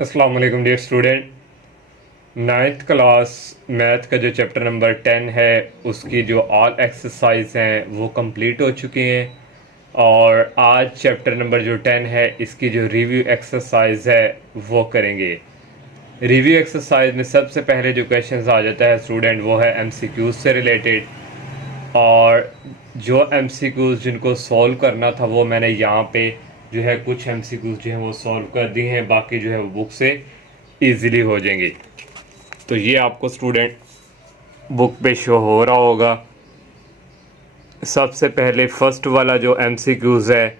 अस्सलाम वालेकुम dear student. Ninth class math का जो चैप्टर नंबर 10 है उसकी जो ऑल एक्सरसाइज हैं वो कंप्लीट हो चुकी हैं और आज चैप्टर नंबर जो 10 है इसकी जो रिव्यू एक्सरसाइज है वो करेंगे। रिव्यू एक्सरसाइज में सबसे पहले जो क्वेश्चंस आ जाता है स्टूडेंट वो है एमसीक्यूज से रिलेटेड, और जो एमसीक्यूज जिनको सॉल्व करना था वो मैंने यहाँ पे जो है कुछ एमसीक्यूज जो है वो सॉल्व कर दिए हैं, बाकी जो है वो बुक से ईज़िली हो जाएंगे। तो ये आपको स्टूडेंट बुक पे शो हो रहा होगा। सबसे पहले फर्स्ट वाला जो एमसीक्यूज है,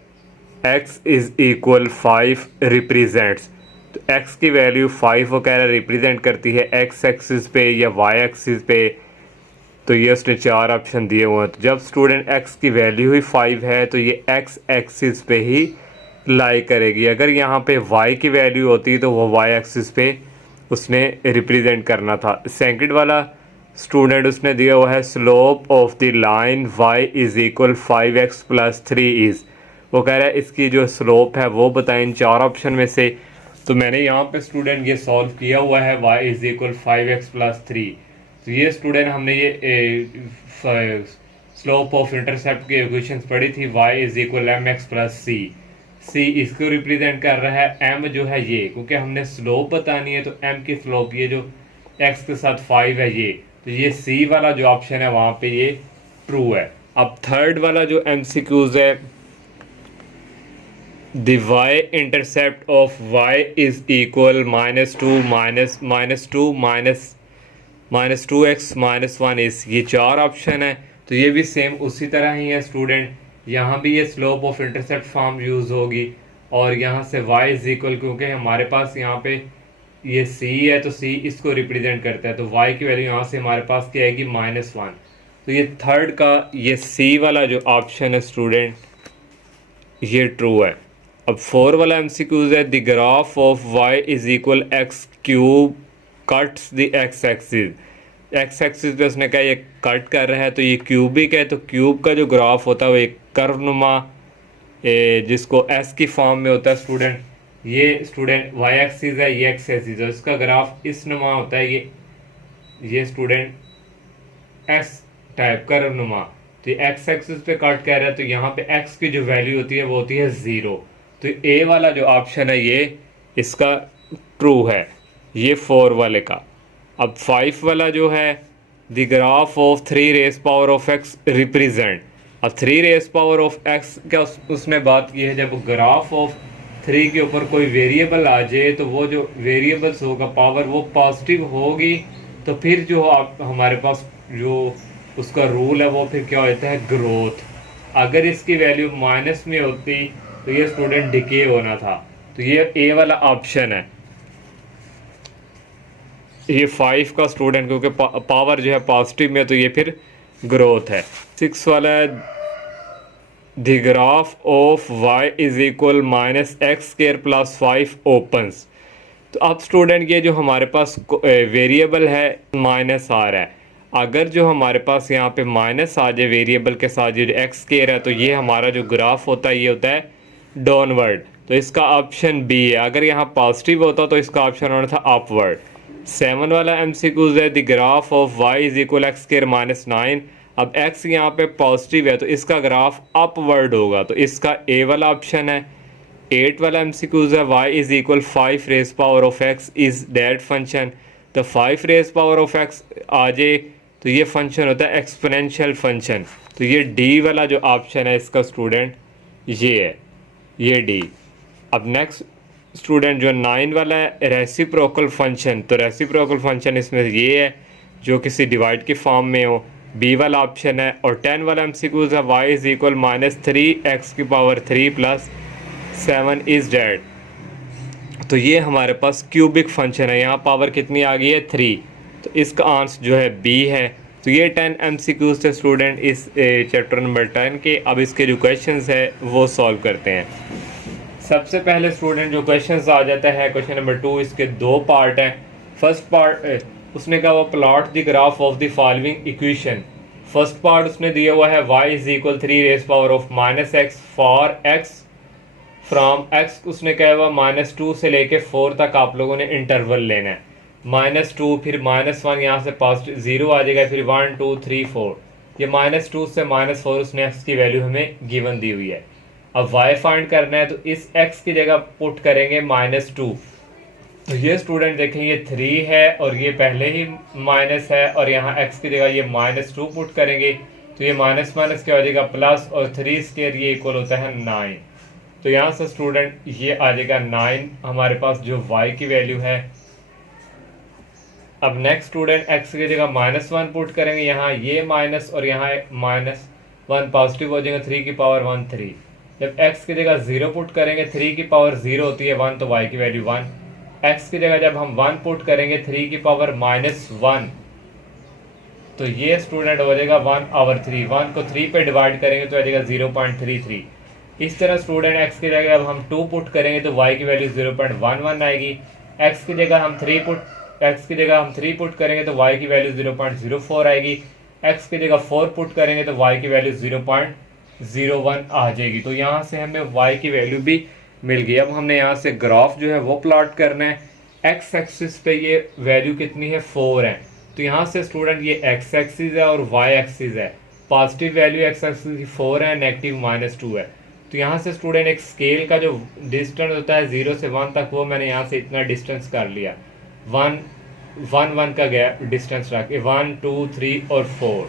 x इज़ इक्वल 5 रिप्रेजेंट्स, तो x की वैल्यू 5 वो कह रहा है रिप्रेजेंट करती है x एक्सिस पे या y एक्सिस पे। तो ये उसने 4 ऑप्शन दिए हुए हैं। तो जब स्टूडेंट x की वैल्यू ही 5 है तो ये x एक्सिस पे ही लाई करेगी। अगर यहाँ पे y की वैल्यू होती तो वो y एक्सिस पे उसने रिप्रेजेंट करना था। सेकंड वाला स्टूडेंट उसने दिया हुआ है slope of the line y is equal 5x plus 3 is, वो कह रहा है इसकी जो स्लोप है वो बताएं इन 4 ऑप्शन में से। तो मैंने यहाँ पे स्टूडेंट ये सॉल्व किया हुआ है y is equal 5x plus 3। तो ये स्टूडेंट हमने ये स्लोप ऑफ इंटरसेप्ट की इक्वेशंस पढ़ी थी, y is equal M X plus C इसको रिप्रेजेंट कर रहा है, m जो है ये, क्योंकि हमने स्लोप बतानी है तो m की स्लोप ये जो x के साथ 5 है ये, तो ये c वाला जो ऑप्शन है वहाँ पे ये ट्रू है। अब थर्ड वाला जो एमसीक्यूज है, the y intercept of y is equal minus two x minus 1 इस, ये 4 ऑप्शन है। तो ये भी सेम उसी तरह ही है स्टूडेंट, यहाँ भी ये slope of intercept form use होगी और यहाँ से y इज इक्वल, क्योंकि हमारे पास यहाँ पे ये c है तो c इसको रिप्रेजेंट करता है, तो y की वैल्यू यहाँ से हमारे पास क्या आएगी -1। तो ये थर्ड का ये c वाला जो ऑप्शन है स्टूडेंट ये ट्रू है। अब 4 वाला एमसीक्यूज है, the graph of y is equal x cube cuts the x axis, x axis पे उसने कहा ये कट कर रहा है तो ये क्यूबिक है, तो क्यूब का जो ग्राफ होता है वो एक कर्वनुमा जिसको एस की फॉर्म में होता है स्टूडेंट, ये स्टूडेंट वाई एक्सिस है, ये एक्स एक्सिस है, इसका ग्राफ इस नुमा होता है, ये स्टूडेंट एस टाइप कर्वनुमा। तो ये एक्स एक्सिस पे कट कर रहा है तो यहाँ पे एक्स की जो वैल्यू होती है वो होती है 0। तो ए वाला जो ऑप्शन है ये इसका ट्रू है, ये 4 वाले का। अब 5 वाला जो है, the graph of 3 raise power of x represent, अब 3 रेस पावर ऑफ एक्स क्या उसने बात की है, जब ग्राफ ऑफ 3 के ऊपर कोई वेरिएबल आ जाए तो वो जो वेरिएबल्स होगा पावर वो पॉजिटिव होगी, तो फिर जो आप हमारे पास जो उसका रूल है वो फिर क्या होता है ग्रोथ। अगर इसकी वैल्यू माइनस में होती तो ये स्टूडेंट डिके होना था, तो ये ए वाला ऑप्शन है, ये 5 का स्टूडेंट, क्योंकि पावर जो है पॉजिटिव में तो ये फिर ग्रोथ है। 6 वाला है, the graph of y is equal minus x square plus 5 opens. तो अब स्टूडेंट ये जो हमारे पास वेरिएबल है माइनस आ रहा है, अगर जो हमारे पास यहाँ पे माइनस आ जाए वेरिएबल के साथ जो एक्स स्क्वायर है तो ये हमारा जो ग्राफ होता है ये होता है डाउनवर्ड, तो इसका ऑप्शन बी है। अगर यहाँ पॉजिटिव होता तो इसका ऑप्शन होना था अपवर्ड। 7 वाला एमसीक्यूज है, the graph of y is equal x square minus 9। अब x यहाँ पे पॉजिटिव है तो इसका ग्राफ अपवर्ड होगा, तो इसका ए वाला ऑप्शन है। 8 वाला एमसीक्यूज है, y is equal 5 raise power of x is that function, तो 5 रेस पावर ऑफ x आ जाए तो ये फंक्शन होता है एक्सपोनेंशियल फंक्शन, तो ये डी वाला जो ऑप्शन है इसका स्टूडेंट ये है, ये डी। अब नेक्स्ट स्टूडेंट जो 9 वाला है रेसिप्रोकल फंक्शन, तो रेसिप्रोकल फंक्शन इसमें ये है जो किसी डिवाइड की फॉर्म में हो, बी वाला ऑप्शन है। और 10 वाला एमसीक्यूज है, y इज इक्वल -3x की पावर 3 प्लस 7 इज डेड, तो ये हमारे पास क्यूबिक फंक्शन है, यहाँ पावर कितनी आ गई है 3, तो इसका आंसर जो है बी है। तो ये 10 एमसीक्यूज थे स्टूडेंट इस चैप्टर नंबर 10 के। अब इसके जो क्वेश्चंस है वो सॉल्व करते हैं। सबसे पहले स्टूडेंट जो क्वेश्चंस आ जाता है क्वेश्चन नंबर 2, इसके 2 पार्ट हैं। फर्स्ट पार्ट उसने कहा वो plot the graph of the following equation. First part उसने दिया हुआ है y is equal 3 raise power of minus x from x, उसने कहा हुआ -2 से लेके 4 तक आप लोगों ने इंटरवल लेना है। -2 फिर -1, यहाँ से पॉजिटिव 0 आ जाएगा, फिर 1 2 3 4, ये -2 से -4 उसने एक्स की वैल्यू हमें गिवन दी हुई है। अब वाई फाइंड करना है तो इस एक्स की जगह पुट करेंगे -2। तो ये स्टूडेंट देखें ये 3 है और ये पहले ही माइनस है, और यहाँ x की जगह ये -2 पुट करेंगे तो ये माइनस माइनस क्या हो जाएगा प्लस, और 3 स्क्वायर ये इक्वल होता है 9। तो यहाँ से स्टूडेंट ये आ जाएगा 9 हमारे पास जो y की वैल्यू है। अब नेक्स्ट स्टूडेंट x की जगह -1 पुट करेंगे, यहाँ ये माइनस और यहाँ -1 पॉजिटिव हो जाएगा, 3 की पावर 1 3। जब x की जगह 0 पुट करेंगे, 3 की पावर 0 होती है 1, तो y की वैल्यू 1। x की जगह जब हम 1 पुट करेंगे, 3 की पावर -1, तो ये स्टूडेंट हो जाएगा 1/3। 1 को 3 पे डिवाइड करेंगे तो आ जाएगा 0.33। इस तरह स्टूडेंट x की जगह जब हम 2 पुट करेंगे तो y की वैल्यू 0.11 आएगी। x की जगह हम 3 पुट करेंगे तो y की वैल्यू 0.04 आएगी। x की जगह 4 पुट करेंगे तो y की वैल्यू 0.01 आ जाएगी। तो यहाँ से हमें y की वैल्यू भी मिल गई। अब हमने यहाँ से ग्राफ जो है वो प्लॉट करना है। x एक्सिस पे ये वैल्यू कितनी है 4 है, तो यहाँ से स्टूडेंट ये x एक्सिस है और y एक्सिस है। पॉजिटिव वैल्यू x एक्सिस की 4 है, नेगेटिव -2 है। तो यहाँ से स्टूडेंट एक स्केल का जो डिस्टेंस होता है 0 से 1 तक, वो मैंने यहाँ से इतना डिस्टेंस कर लिया, 1 का गया डिस्टेंस रख के 1 2 3 और 4।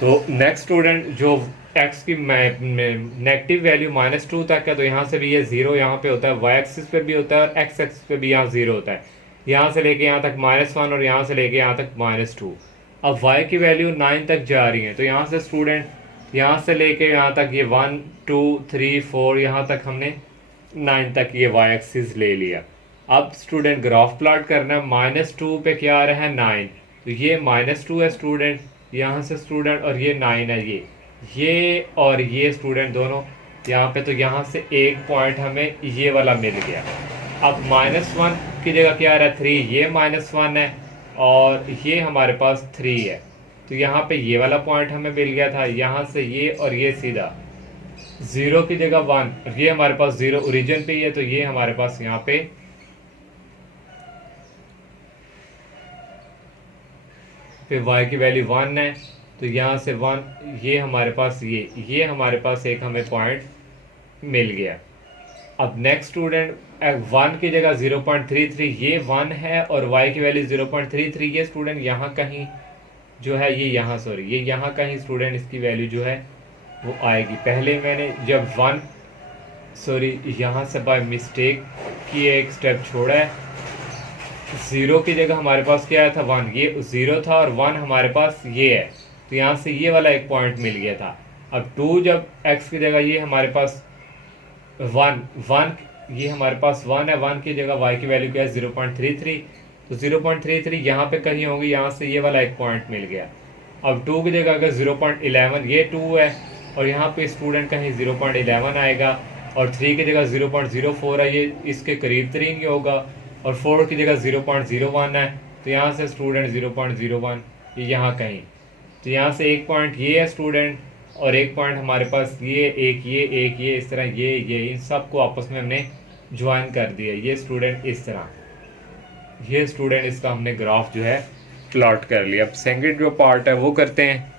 तो नेक्स्ट स्टूडेंट जो x की नेगेटिव वैल्यू -2 तक है, तो यहाँ से भी ये 0 यहाँ पे होता है, y एक्सिस पे भी होता है और x एक्सिस पे भी यहाँ 0 होता है। यहाँ से लेके यहाँ तक -1 और यहाँ से लेके यहाँ तक -2। अब y की वैल्यू 9 तक जा रही है, तो यहाँ से स्टूडेंट यहाँ से लेके यहाँ तक ये 1 2 3 4, यहाँ तक हमने 9 तक ये y एक्सिस ले लिया। अब स्टूडेंट ग्राफ प्लॉट करना है। -2 पे क्या आ रहा है 9, तो ये -2 है स्टूडेंट यहाँ से स्टूडेंट, और ये 9 है ये और ये स्टूडेंट दोनों यहाँ पे। तो यहाँ से एक पॉइंट हमें ये वाला मिल गया। अब -1 की जगह क्या आ रहा है 3, ये -1 है और ये हमारे पास 3 है, तो यहाँ पे ये वाला पॉइंट हमें मिल गया था। यहाँ से ये और ये सीधा 0 की जगह 1, ये हमारे पास 0 ओरिजिन पे ही है, तो ये हमारे पास यहाँ पे फिर y की वैल्यू 1 है, तो यहाँ से 1, ये हमारे पास ये हमारे पास एक हमें पॉइंट मिल गया। अब नेक्स्ट स्टूडेंट 1 की जगह 0.33, ये 1 है और y की वैल्यू 0.33, ये स्टूडेंट यहाँ कहीं जो है ये यहाँ कहीं स्टूडेंट इसकी वैल्यू जो है वो आएगी। पहले मैंने जब यहाँ से बाय मिस्टेक की एक स्टेप छोड़ा है। 0 की जगह हमारे पास क्या आया था 1, ये 0 था और 1 हमारे पास ये है, तो यहाँ से ये वाला एक पॉइंट मिल गया था। अब 2 जब x की जगह ये हमारे पास 1 ये हमारे पास 1 है, 1 की जगह y की वैल्यू क्या है 0.33, तो 0.33 यहाँ पे कहीं होगी, यहाँ से ये वाला एक पॉइंट मिल गया। अब 2 की जगह अगर 0.11, ये 2 है और यहाँ पे स्टूडेंट कहीं 0.11 आएगा, और 3 की जगह 0.04 है, ये इसके करीब तरीन ही होगा, और 4 की जगह 0.01 है, तो यहाँ से स्टूडेंट 0.01 ये यहाँ कहीं। तो यहाँ से एक पॉइंट ये है स्टूडेंट, और एक पॉइंट हमारे पास ये इस तरह ये इन सब को आपस में हमने ज्वाइन कर दिया। ये स्टूडेंट इस तरह, ये स्टूडेंट इसका हमने ग्राफ जो है प्लॉट कर लिया। अब सेकंड जो पार्ट है वो करते हैं,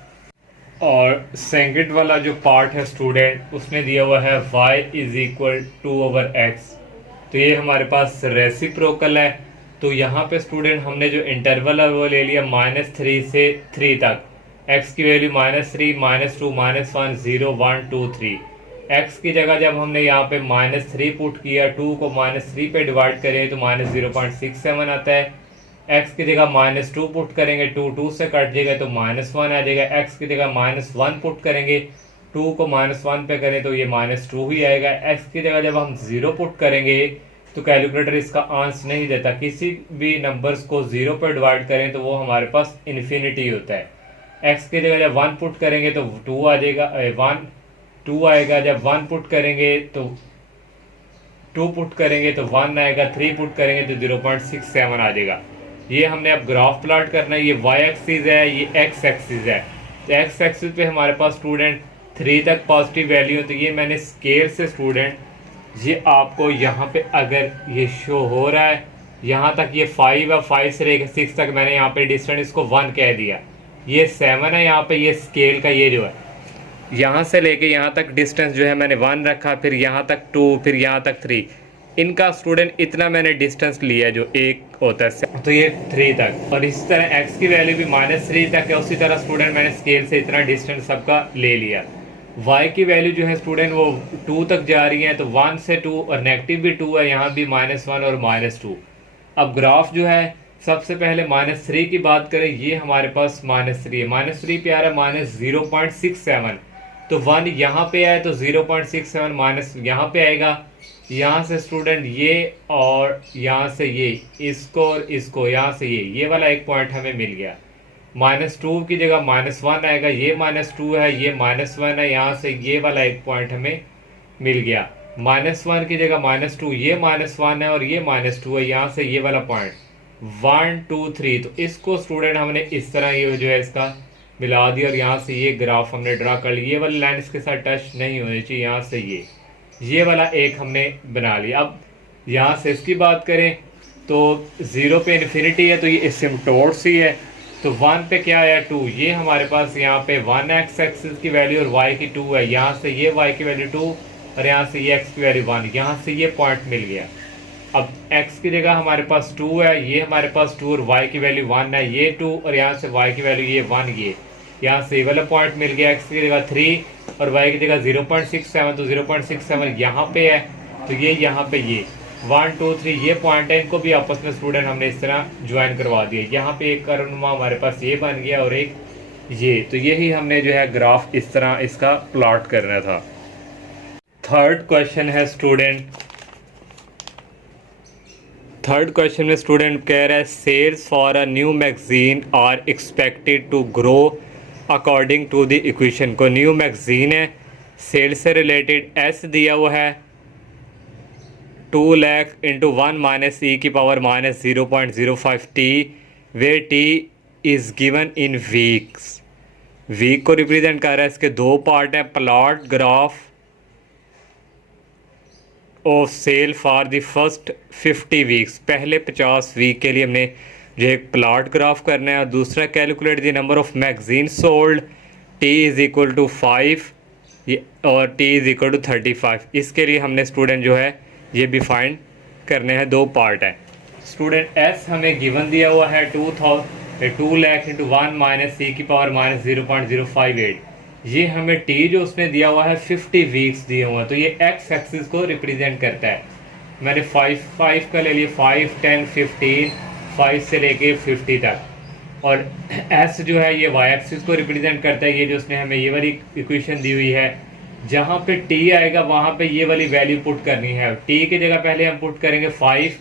और सेकंड वाला जो पार्ट है स्टूडेंट उसमें दिया हुआ है y = 2/x। तो ये हमारे पास रेसिप्रोकल है। तो यहाँ पे स्टूडेंट हमने जो इंटरवल है वो ले लिया -3 से 3 तक। x की वैल्यू -3 -2 -1 0 1 2 3। x की जगह जब हमने यहाँ पे -3 पुट किया, 2 को -3 पे डिवाइड करें तो -0.67 आता है। x की जगह -2 पुट करेंगे, 2 से कट जाएगा तो -1 आ जाएगा। x की जगह -1 पुट करेंगे, 2 को -1 पे करें तो ये -2 ही आएगा। x की जगह जब हम 0 पुट करेंगे तो कैलकुलेटर इसका आंसर नहीं देता। किसी भी नंबर्स को 0 पे डिवाइड करें तो वो हमारे पास इन्फिनिटी होता है। x की जगह जब 1 पुट करेंगे तो 2 आ जाएगा, 2 आएगा। जब 1 पुट करेंगे तो 2 पुट करेंगे तो 1 आएगा, 3 पुट करेंगे तो 0.67 आ जाएगा। ये हमने अब ग्राफ प्लॉट करना है। ये y एक्सिस है, ये x एक्सिस है। तो x एक्सिस पे हमारे पास स्टूडेंट 3 तक पॉजिटिव वैल्यू है, तो ये मैंने स्केल से स्टूडेंट ये आपको यहाँ पे अगर ये शो हो रहा है, यहाँ तक ये 5 है, 5 से लेकर 6 तक मैंने यहाँ पे डिस्टेंस इसको 1 कह दिया। ये 7 है यहाँ पे, ये स्केल का ये जो है यहाँ से लेके यहाँ तक डिस्टेंस जो है मैंने 1 रखा, फिर यहाँ तक 2, फिर यहाँ तक 3। इनका स्टूडेंट इतना मैंने डिस्टेंस लिया जो एक होता है, तो ये 3 तक। और इसी तरह x की वैल्यू भी -3 तक है, उसी तरह स्टूडेंट मैंने स्केल से इतना डिस्टेंस सबका ले लिया। y की वैल्यू जो है स्टूडेंट वो 2 तक जा रही है, तो 1 से 2 और नेगेटिव भी 2 है, यहाँ भी -1 और -2। अब ग्राफ जो है सबसे पहले -3 की बात करें, ये हमारे पास -3 है, -3 पे आ रहा है -0.67, तो 1 यहाँ पे आए तो 0.67 माइनस यहाँ पे आएगा। यहाँ से स्टूडेंट ये और यहाँ से ये, इसको और इसको, यहाँ से ये वाला एक पॉइंट हमें मिल गया। -2 की जगह -1 आएगा, ये -2 है, ये -1 है, यहाँ से ये वाला एक पॉइंट हमें मिल गया। -1 की जगह -2, ये -1 है और ये -2 है, यहाँ से ये वाला पॉइंट 1 2 3। तो इसको स्टूडेंट हमने इस तरह ये जो है इसका मिला दिया और यहाँ से ये ग्राफ हमने ड्रा कर लिया। ये वाली लाइन इसके साथ टच नहीं होनी चाहिए, यहाँ से ये वाला एक हमने बना लिया। अब यहाँ से इसकी बात करें तो 0 पे इन्फिनिटी है, तो ये एसिम्पटोट्स ही है, तो 1 पे क्या आया 2। ये हमारे पास यहाँ पे 1 x एक्सिस की वैल्यू और y की 2 है, यहाँ से ये y की वैल्यू 2 और यहाँ से ये x की वैल्यू 1, यहाँ से ये पॉइंट मिल गया। अब x की जगह हमारे पास 2 है, ये हमारे पास 2 और y की वैल्यू 1 है, ये 2 और यहाँ से y की वैल्यू ये 1, ये यहाँ से वाला पॉइंट मिल गया। x की जगह 3 और y की जगह 0.67, तो 0.67 यहाँ पे है, तो ये यहाँ पे ये 1 2 3 ये पॉइंट है, इनको भी आपस में स्टूडेंट हमने इस तरह ज्वाइन करवा दिया। यहाँ पे एक कर्वनुमा हमारे पास ये बन गया और एक ये, तो यही हमने जो है ग्राफ इस तरह इसका प्लॉट करना था। थर्ड क्वेश्चन है स्टूडेंट, थर्ड क्वेश्चन में स्टूडेंट कह रहा है sales for a new magazine are expected to grow according to the equation. को न्यू मैगजीन है, सेल्स से रिलेटेड एस दिया हुआ है 2 लाख इंटू 1 माइनस ई की power -0.05 t, where t is given in weeks. Week को रिप्रेजेंट कर रहा है, इसके दो पार्ट हैं, plot graph of sale for the first 50 weeks. पहले 50 वीक के लिए हमने जो एक प्लॉट ग्राफ करना है, और दूसरा calculate the number of magazine sold, t is equal to 5 और टी इज़ इक्वल टू 35। इसके लिए हमने स्टूडेंट जो है ये भी फाइंड करने हैं, दो पार्ट है। स्टूडेंट एस हमें गिवन दिया हुआ है 2 लाख इंटू 1 माइनस ई की पावर -0.058। ये हमें टी जो उसने दिया हुआ है 50 वीक्स दिए हुए हैं, तो ये एक्स एक्सिस को रिप्रेजेंट करता है। मैंने 5 का ले लिया, 5 10 15, 5 से लेके 50 तक। और एस जो है ये वाई एक्सिस को रिप्रेजेंट करता है। ये जो उसने हमें ये वाली इक्वेशन दी हुई है, जहाँ पे टी आएगा वहाँ पे ये वाली वैल्यू पुट करनी है। टी की जगह पहले हम पुट करेंगे 5,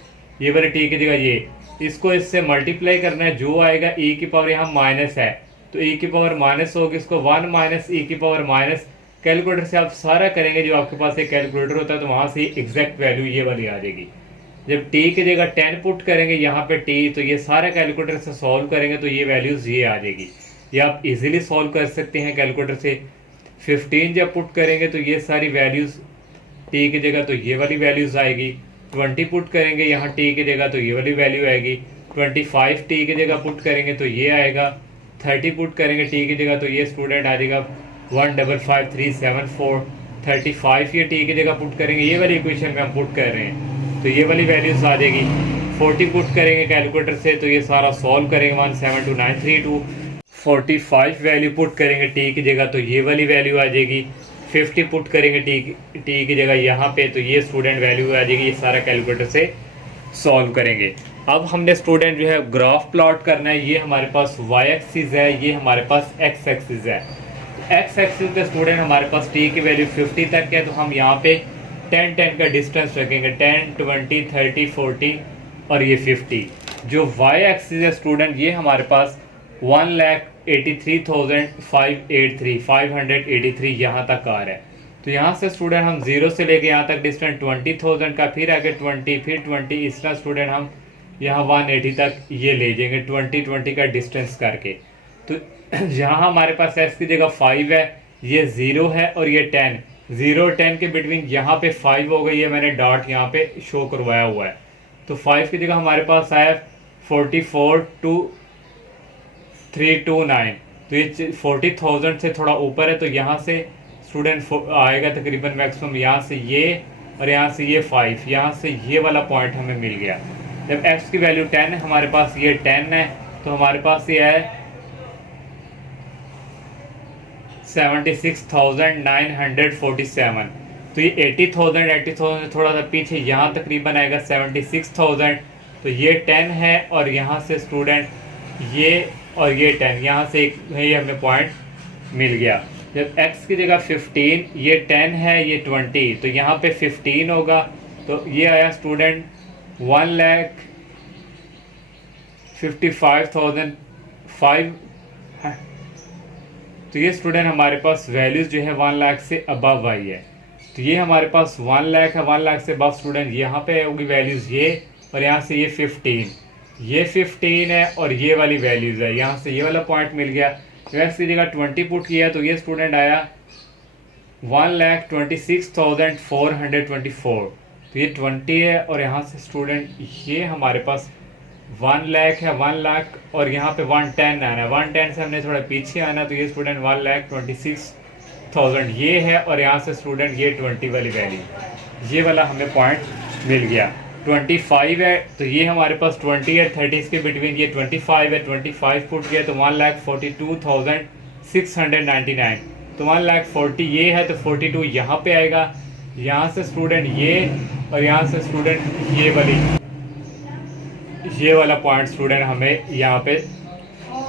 ये वाली टी की जगह ये, इसको इससे मल्टीप्लाई करना है, जो आएगा ई की पावर यहाँ माइनस है तो ई की पावर माइनस होगी, इसको 1 माइनस ई की पावर माइनस, कैलकुलेटर से आप सारा करेंगे, जो आपके पास एक कैलकुलेटर होता है तो वहाँ से एग्जैक्ट वैल्यू ये वाली आ जाएगी। जब टी की जगह 10 पुट करेंगे यहाँ पे टी, तो ये सारा कैलकुलेटर से सॉल्व करेंगे तो ये वैल्यूज़ ये आ जाएगी। ये आप इजीली सॉल्व कर सकते हैं कैलकुलेटर से। 15 जब पुट करेंगे तो ये सारी वैल्यूज़ टी की जगह तो ये वाली वैल्यूज़ आएगी। 20 पुट करेंगे यहाँ टी की जगह तो ये वाली वैल्यू आएगी। 25 टी की जगह पुट करेंगे तो ये आएगा। 30 पुट करेंगे टी की जगह तो ये स्टूडेंट आ जाएगा 1555374। 35 ये टी की जगह पुट करेंगे, ये वाली इक्वेशन में हम पुट कर रहे हैं तो ये वाली वैल्यूज आ जाएगी। 40 पुट करेंगे कैलकुलेटर से तो ये सारा सॉल्व करेंगे 172932। 45 वैल्यू पुट करेंगे टी की जगह तो ये वाली वैल्यू आ जाएगी। 50 पुट करेंगे टी की जगह यहाँ पे तो ये स्टूडेंट वैल्यू आ जाएगी। ये सारा कैलकुलेटर से सॉल्व करेंगे। अब हमने स्टूडेंट जो है ग्राफ प्लॉट करना है। ये हमारे पास वाई एक्सिस है, ये हमारे पास एक्स एक्सिस है। एक्स एक्सिस पे स्टूडेंट हमारे पास टी की वैल्यू 50 तक है, तो हम यहाँ पे 10 का डिस्टेंस रखेंगे, 10 20 30 40 और ये 50। जो वाई एक्सिस है स्टूडेंट, ये हमारे पास 1,83,583 यहाँ तक आ रहा है। तो यहाँ से स्टूडेंट हम 0 से लेके यहाँ तक डिस्टेंस 20,000 का, फिर आगे 20 फिर 20, इस तरह स्टूडेंट हम यहाँ 180 तक ये ले जाएंगे 20 का डिस्टेंस करके। तो यहाँ हमारे पास एक्स की जगह 5 है, ये 0 है और ये 10, 0-10 के बिटवीन यहाँ पे 5 हो गई है, मैंने डॉट यहाँ पे शो करवाया हुआ है। तो 5 की जगह हमारे पास आया 44,329। तो ये 40,000 से थोड़ा ऊपर है, तो यहाँ से स्टूडेंट आएगा तकरीबन मैक्सिमम यहाँ से ये, और यहाँ से ये 5, यहाँ से ये वाला पॉइंट हमें मिल गया। जब x की वैल्यू 10 है, हमारे पास ये 10 है, तो हमारे पास ये है 76,947। तो ये 80,000 से थोड़ा सा पीछे यहाँ तकरीबन आएगा 76,000। तो ये 10 है, और यहाँ से स्टूडेंट ये और ये 10, यहाँ से एक ये हमें पॉइंट मिल गया। जब x की जगह 15, ये 10 है, ये 20, तो यहाँ पे 15 होगा। तो ये आया स्टूडेंट 1,55,005। तो ये स्टूडेंट हमारे पास वैल्यूज जो है 1 लाख से अबव आई है। तो ये हमारे पास 1 लाख है, 1 लाख से अबव स्टूडेंट यहाँ पे होगी वैल्यूज ये, और यहाँ से ये 15, ये 15 है, और ये वाली वैल्यूज है, यहाँ से ये वाला पॉइंट मिल गया। तो एक्स की जगह 20 पुट किया, तो ये स्टूडेंट आया 1,26,424। तो ये 20 है, और यहाँ से स्टूडेंट ये हमारे पास 1 लाख है, 1 लाख, और यहाँ पे 110 आना है, 110 से हमने थोड़ा पीछे आना, तो ये स्टूडेंट 1,26,000 ये है, और यहाँ से स्टूडेंट ये 20 वाली वैल्यू, ये वाला हमें पॉइंट मिल गया। 25 है, तो ये हमारे पास 20 है, 30 के बिटवीन ये 25 है, 25 पुट किया, तो 1,42,699। तो 1,40,000 ये है, तो 42 यहाँ पे आएगा, यहाँ से स्टूडेंट ये, और यहाँ से स्टूडेंट ये वाला पॉइंट स्टूडेंट हमें यहाँ पे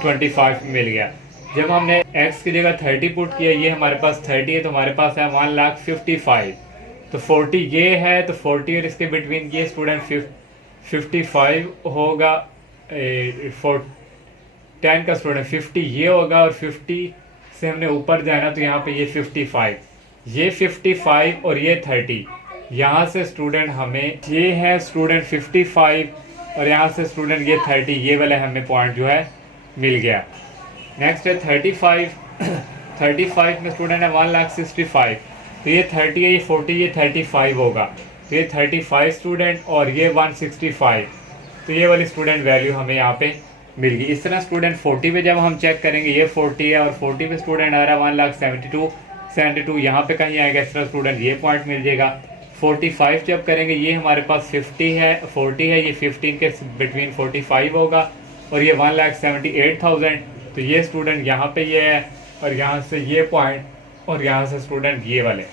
25 मिल गया। जब हमने x की जगह 30 पुट किया, ये हमारे पास 30 है, तो हमारे पास है 1,55,000। तो 40 ये है, तो 40 और इसके बिटवीन ये स्टूडेंट 55 होगा, 10 का स्टूडेंट 50 ये होगा, और 50 से हमने ऊपर जाना, तो यहाँ पे ये 55, ये 55 और ये 30, यहाँ से स्टूडेंट हमें ये है स्टूडेंट 55, और यहाँ से स्टूडेंट ये 30, ये वाला हमें पॉइंट जो है मिल गया। नेक्स्ट है 35। 35 में स्टूडेंट है 1,65,000। तो ये 30 है, ये 40, ये 35 होगा, तो ये 35 स्टूडेंट, और ये 165। तो ये वाली स्टूडेंट वैल्यू हमें यहाँ पे मिल गई। इस तरह स्टूडेंट 40 पे जब हम चेक करेंगे, ये 40 है, और 40 पे स्टूडेंट आ रहा है 1,72,72, यहाँ पे कहीं आएगा, इस तरह स्टूडेंट ये पॉइंट मिल जाएगा। 45 जब करेंगे, ये हमारे पास 40 है, ये 15 के बिटवीन 45 होगा, और ये 1,78,000। तो ये स्टूडेंट यहाँ पे ये है, और यहाँ से ये पॉइंट, और यहाँ से स्टूडेंट ये वाले,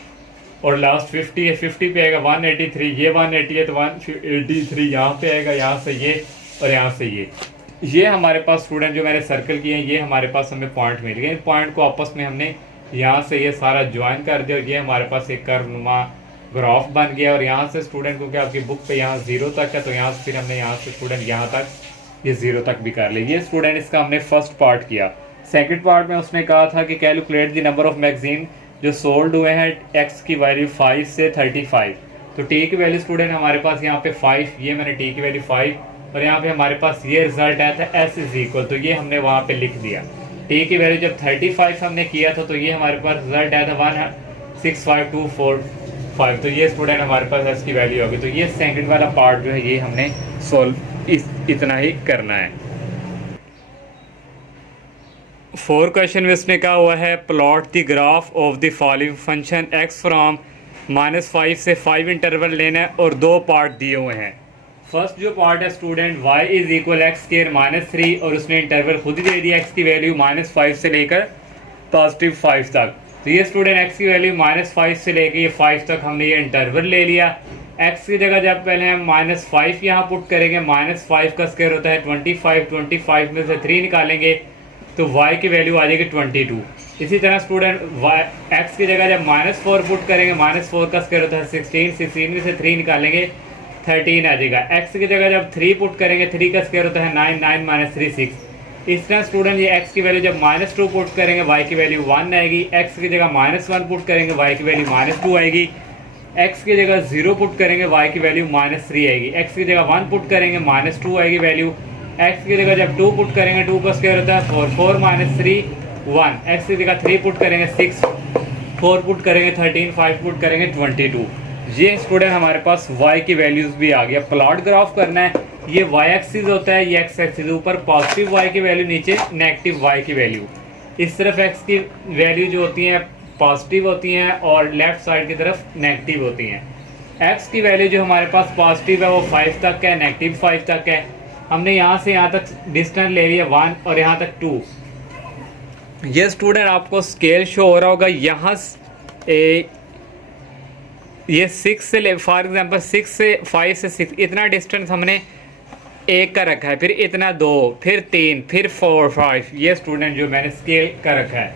और लास्ट 50 है, 50 पे आएगा 183, ये 180 है, तो 183 यहाँ पे आएगा, यहाँ से ये, और यहाँ से ये हमारे पास स्टूडेंट जो मैंने सर्कल किए हैं, ये हमारे पास हमें पॉइंट मिल गए। इन पॉइंट को आपस में हमने यहाँ से ये सारा ज्वाइन कर दिया, और ये हमारे पास एक कर्वनुमा ग्राफ बन गया। और यहाँ से स्टूडेंट को क्या आपकी बुक पे यहाँ 0 तक है, तो यहाँ से फिर हमने यहाँ से स्टूडेंट यहाँ तक ये 0 तक भी कर लिया। ये स्टूडेंट इसका हमने फर्स्ट पार्ट किया। सेकंड पार्ट में उसने कहा था कि calculate the number of magazine जो सोल्ड हुए हैं एक्स की वैल्यू 5 से 35। तो टी की वैल्यू स्टूडेंट हमारे पास यहाँ पे 5, ये मैंने टी की वैल्यू 5, और यहाँ पे हमारे पास ये रिजल्ट आया था एस इज इक्वल, तो ये हमने वहाँ पे लिख दिया। टी की वैल्यू जब 35 हमने किया था, तो ये हमारे पास रिजल्ट आया था 1,65245। तो ये स्टूडेंट हमारे पास एस की वैल्यू होगी। तो ये सेकंड वाला पार्ट जो है ये हमने सोल्व इतना ही करना है। 4 क्वेश्चन में उसने कहा हुआ है plot the graph of the following function x from -5 से 5 इंटरवल लेना है, और 2 पार्ट दिए हुए हैं। फर्स्ट जो पार्ट है student y is equal x square -3, और उसने इंटरवल खुद ही दे दिया एक्स की वैल्यू -5 से लेकर +5 तक। तो ये स्टूडेंट एक्स की वैल्यू -5 से लेकर ये 5 तक हमने ये इंटरवल ले लिया। एक्स की जगह जब पहले हम -5 यहाँ पुट करेंगे, -5 का स्क्वायर होता है 25, 25 में से 3 निकालेंगे तो y की वैल्यू आ जाएगी 22। इसी तरह स्टूडेंट x की जगह जब -4 पुट करेंगे, -4 का स्क्वायर होता है 16, 16 में से 3 निकालेंगे 13 आ जाएगा। x की जगह जब 3 पुट करेंगे, 3 का स्क्वायर होता है 9, 9 - 3 6। इस तरह स्टूडेंट ये x की वैल्यू जब -2 पुट करेंगे, y की वैल्यू 1 आएगी। x की जगह -1 पुट करेंगे, y की वैल्यू -2 आएगी। x की जगह 0 पुट करेंगे, y की वैल्यू -3 आएगी। x की जगह 1 पुट करेंगे, -2 आएगी वैल्यू। x की जगह जब 2 पुट करेंगे, 2 का स्क्वायर होता है 4, 4 - 3 1। x की जगह 3 पुट करेंगे 6, 4 पुट करेंगे 13, 5 पुट करेंगे 22। ये स्टूडेंट हमारे पास y की वैल्यूज़ भी आ गया। प्लॉट ग्राफ करना है, ये y एक्सिस होता है, ये x एक्सिस, ऊपर पॉजिटिव y की वैल्यू, नीचे नेगेटिव y की वैल्यू। इस तरफ x की वैल्यू जो होती हैं पॉजिटिव होती हैं और लेफ्ट साइड की तरफ नेगेटिव होती हैं। x की वैल्यू जो हमारे पास पॉजिटिव है वो 5 तक है, नेगेटिव 5 तक है। हमने यहाँ से यहाँ तक डिस्टेंस ले लिया 1 और यहाँ तक 2। ये स्टूडेंट आपको स्केल शो हो रहा होगा, यहाँ ये 6 से ले, फॉर एग्जांपल 6 से 5 से 6 इतना डिस्टेंस हमने 1 का रखा है, फिर इतना 2, फिर 3, फिर 4, 5। ये स्टूडेंट जो मैंने स्केल का रखा है।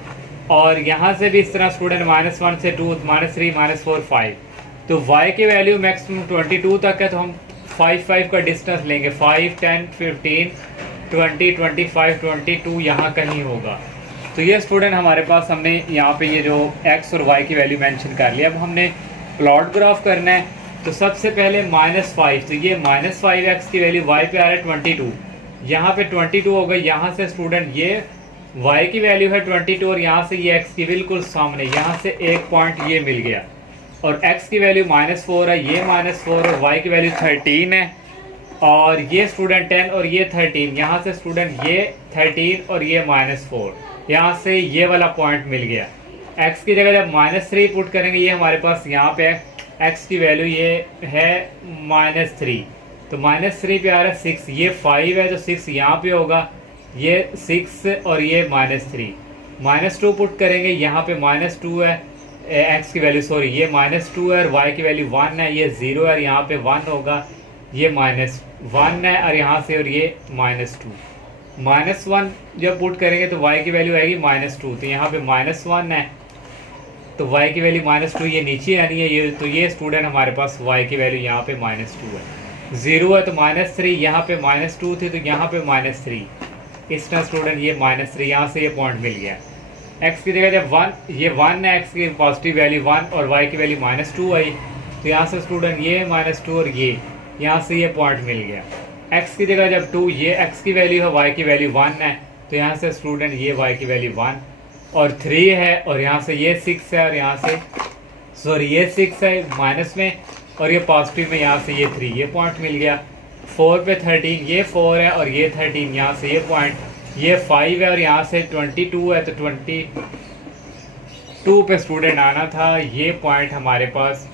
और यहाँ से भी इस तरह स्टूडेंट -1 से 2, -3, -4, 5। तो y की वैल्यू मैक्सिमम 22 तक है, तो हम 5, 5 का डिस्टेंस लेंगे। 5, 10, 15, 20, 25, 22 यहाँ कहीं होगा। तो ये स्टूडेंट हमारे पास हमने यहाँ पे ये जो x और y की वैल्यू मेंशन कर लिया। अब हमने प्लॉट ग्राफ करना है, तो सबसे पहले -5, तो ये -5x की वैल्यू y पे आ रहा है 22, यहाँ पे 22 होगा। यहाँ से स्टूडेंट ये y की वैल्यू है 22 और यहाँ से ये x की बिल्कुल सामने, यहाँ से एक पॉइंट ये मिल गया। और x की वैल्यू -4 है, ये -4 और y की वैल्यू 13 है। और ये स्टूडेंट 10 और ये 13, यहाँ से स्टूडेंट ये 13 और ये -4, यहाँ से ये वाला पॉइंट मिल गया। x की जगह जब -3 पुट करेंगे, ये हमारे पास यहाँ पे x की वैल्यू ये है -3, तो -3 पे आ रहा है 6, ये 5 है तो 6 यहाँ पे होगा, ये 6 और ये -3। -2 पुट करेंगे, यहाँ पे -2 है, x की वैल्यू सॉरी ये -2 है और y की वैल्यू 1 है, ये 0 है और यहाँ पे 1 होगा, ये -1 है और यहाँ से और ये -2। -1 जब पुट करेंगे तो y की वैल्यू आएगी -2, तो यहाँ पे -1 है तो y की वैल्यू -2, ये नीचे आनी है ये, तो ये स्टूडेंट हमारे पास y की वैल्यू यहाँ पे -2 है। 0 है तो -3, यहाँ पे -2 थी तो यहाँ पे -3, इस तरह स्टूडेंट ये -3, यहाँ से ये पॉइंट मिल गया। x की जगह जब 1, ये 1 है, x की पॉजिटिव वैल्यू 1 और y की वैल्यू -2 आई, तो यहाँ से स्टूडेंट ये -2 और ये, यहाँ से ये पॉइंट मिल गया। x की जगह जब 2, ये x की वैल्यू है, y की वैल्यू 1 है, तो यहाँ से स्टूडेंट ये y की वैल्यू 1 और 3 है, और यहाँ से ये 6 है और यहाँ से सॉरी ये 6 है माइनस में और ये पॉजिटिव में, यहाँ से ये 3, ये पॉइंट मिल गया। 4 पे 13, ये 4 है और ये 13, यहाँ से ये पॉइंट, ये 5 है और यहाँ से 22 है, तो 22 पे स्टूडेंट आना था। ये पॉइंट हमारे पास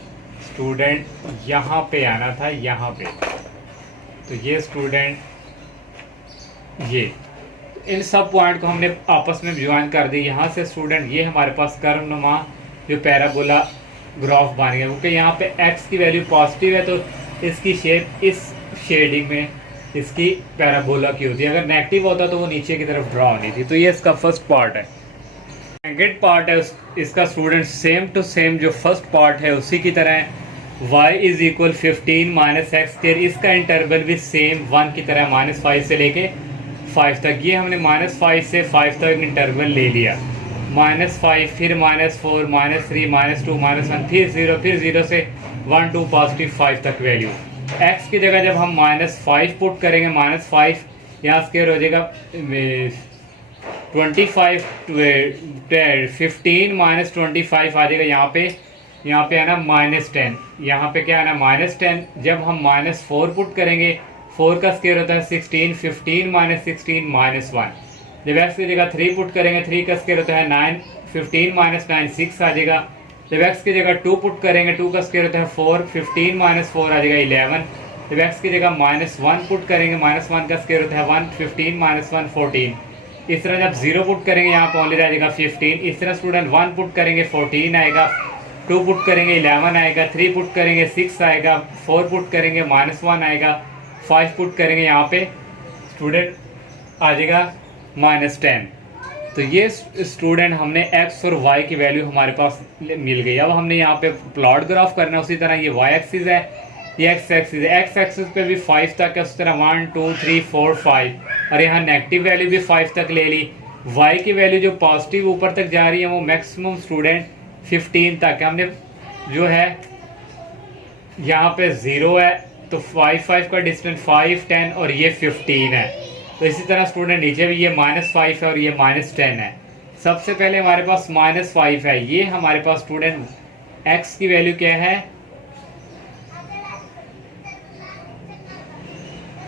स्टूडेंट यहाँ पे आना था, यहाँ पे। तो ये स्टूडेंट ये इन सब पॉइंट को हमने आपस में ज्वाइन कर दी। यहाँ से स्टूडेंट ये हमारे पास कर्वनुमा जो पैराबोला ग्राफ बन गया, क्योंकि यहाँ पे x की वैल्यू पॉजिटिव है तो इसकी शेप इस शेडिंग में इसकी पैराबोला की होती है। अगर नेगेटिव होता तो वो नीचे की तरफ ड्रा होनी थी। तो ये इसका फर्स्ट पार्ट है। सेकंड पार्ट है इसका स्टूडेंट सेम टू सेम जो फर्स्ट पार्ट है उसी की तरह y इज इक्वल 15 - x²। इसका इंटरवल भी सेम 1 की तरह -5 से लेके 5 तक। ये हमने -5 से 5 तक इंटरवल ले लिया, -5 फिर -4 -3 -2 -1 फिर 0 फिर 0 से 1 2 पॉजिटिव 5 तक वैल्यू। x की जगह जब हम -5 पुट करेंगे, -5 यहाँ स्क्वायर हो जाएगा 25 15 -25 आ जाएगा यहाँ पे आना -10, यहाँ पे क्या आना -10। जब हम -4 पुट करेंगे, 4 का स्क्वायर होता है 16, 15 - 16 -1। जब x की जगह 3 पुट करेंगे, 3 का स्क्वायर होता है 9, 15 - 9 6 आ जाएगा। जब x की जगह 2 पुट करेंगे, 2 का स्क्वायर होता है 4, 15 - 4 आ जाएगा 11। जब x की जगह -1 पुट करेंगे, -1 का स्क्वायर होता है 1, 15 - 1 14। इस तरह जब 0 पुट करेंगे यहाँ पर ओनली रह जाएगा 15। इस तरह स्टूडेंट 1 पुट करेंगे 14 आएगा, 2 पुट करेंगे 11 आएगा, 3 पुट करेंगे 6 आएगा, 4 पुट करेंगे -1 आएगा, 5 पुट करेंगे यहाँ पे स्टूडेंट आ जाएगा -10। तो ये स्टूडेंट हमने x और y की वैल्यू हमारे पास मिल गई। अब हमने यहाँ पे प्लॉट ग्राफ करना है। उसी तरह ये y एक्सिस है, ये x एक्सिस है। x एक्सिस पे भी 5 तक है, उस तरह 1 2 3 4 5 और यहाँ नेगेटिव वैल्यू भी 5 तक ले ली। y की वैल्यू जो पॉजिटिव ऊपर तक जा रही है वो मैक्सिमम स्टूडेंट 15 तक है। हमने जो है यहाँ पे 0 है तो 5 का डिस्टेंस 5 10 और ये 15 है। तो इसी तरह स्टूडेंट नीचे भी ये -5 है और ये -10 है। सबसे पहले हमारे पास -5 है, ये हमारे पास स्टूडेंट x की वैल्यू क्या है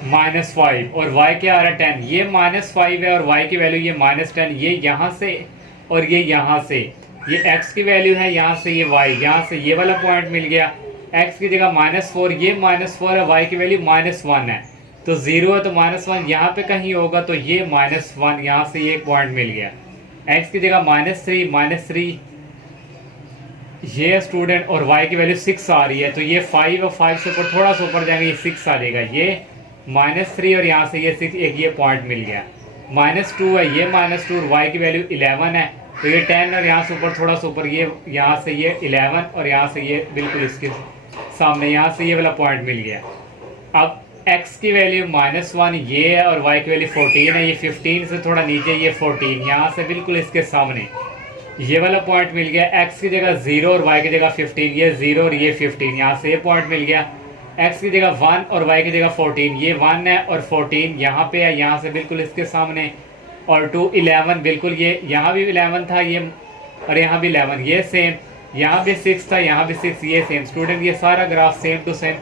-5 और y क्या आ रहा है 10। ये -5 है और y की वैल्यू ये -10, ये यहाँ से और ये यहाँ से, ये x की वैल्यू है यहाँ से, ये y यहाँ से ये वाला पॉइंट मिल गया। x की जगह -4, ये -4 है, y की वैल्यू -1 है, तो 0 है तो -1 यहाँ पे कहीं होगा, तो ये -1 यहाँ से ये पॉइंट मिल गया। x की जगह -3 ये स्टूडेंट और y की वैल्यू 6 आ रही है, तो ये 5 और 5 से ऊपर थोड़ा सा ऊपर जाएंगे, ये 6 आ जाएगा। ये -3 और यहाँ से ये 6, एक ये पॉइंट मिल गया। -2 है, ये -2 और y की वैल्यू 11 है, तो ये 10 और यहाँ से ऊपर थोड़ा सा ऊपर, ये यहाँ से ये 11 और यहाँ से ये बिल्कुल इसके सामने यहाँ से ये वाला पॉइंट मिल गया। अब x की वैल्यू -1 ये है और y की वैल्यू 14 है, ये 15 से थोड़ा नीचे, ये 14 यहाँ से बिल्कुल इसके सामने ये वाला पॉइंट मिल गया। x की जगह 0 और y की जगह 15, ये 0 और ये 15 यहाँ से ये पॉइंट मिल गया। x की जगह 1 और y की जगह 14, ये 1 है और 14 यहाँ पे है, यहाँ से बिल्कुल इसके सामने। और 2 11 बिल्कुल, ये यहाँ भी 11 था, ये और यहाँ भी 11, ये सेम, यहाँ भी 6 था, यहाँ भी 6, ये सेम। स्टूडेंट ये सारा ग्राफ सेम टू सेम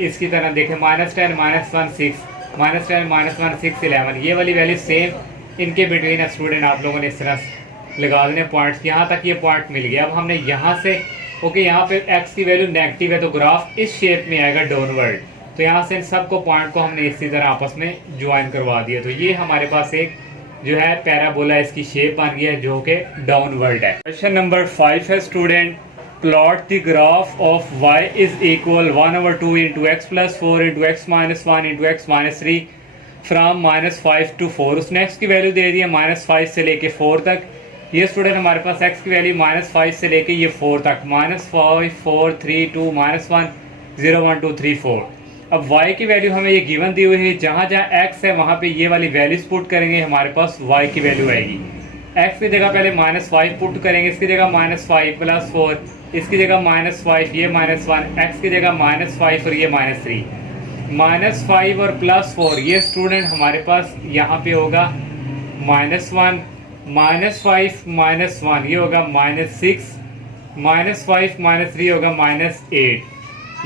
इसकी तरह देखें, -10 -1 6, -10 -1 6 11, ये वाली वैल्यू सेम इनके बिटवीन है। स्टूडेंट आप लोगों ने इस तरह लगा देने पॉइंट्स, यहाँ तक ये पॉइंट मिल गया। अब हमने यहाँ से ओके यहाँ पे x की वैल्यू नेगेटिव है, तो ग्राफ इस शेप में आएगा डाउनवर्ड, तो यहाँ से इन सबको पॉइंट को हमने इसी तरह आपस में ज्वाइन करवा दिया, तो ये हमारे पास एक जो है पैराबोला इसकी शेप बन गई है जो कि डाउनवर्ड है। क्वेश्चन नंबर 5 है student, plot the graph of y is equal 1/2 into x plus 4 into x minus 1 into x minus 3 from -5 to 4। उसने x की वैल्यू दे दी है -5 से लेके 4 तक। ये स्टूडेंट हमारे पास x की वैल्यू -5 से लेके ये 4 तक, -5 4 3 2 -1 0 1 2 3 4। अब y की वैल्यू हमें ये गिवन दी हुई है, जहाँ जहाँ x है वहाँ पे ये वाली वैल्यूज पुट करेंगे, हमारे पास y की वैल्यू आएगी। x की जगह पहले -5 पुट करेंगे, इसकी जगह -5 प्लस 4, इसकी जगह -5 ये -1, x की जगह -5 और ये -3, -5 और +4, ये स्टूडेंट हमारे पास यहाँ पे होगा -1 -5 -1, ये होगा -6, -5 -3 होगा -8।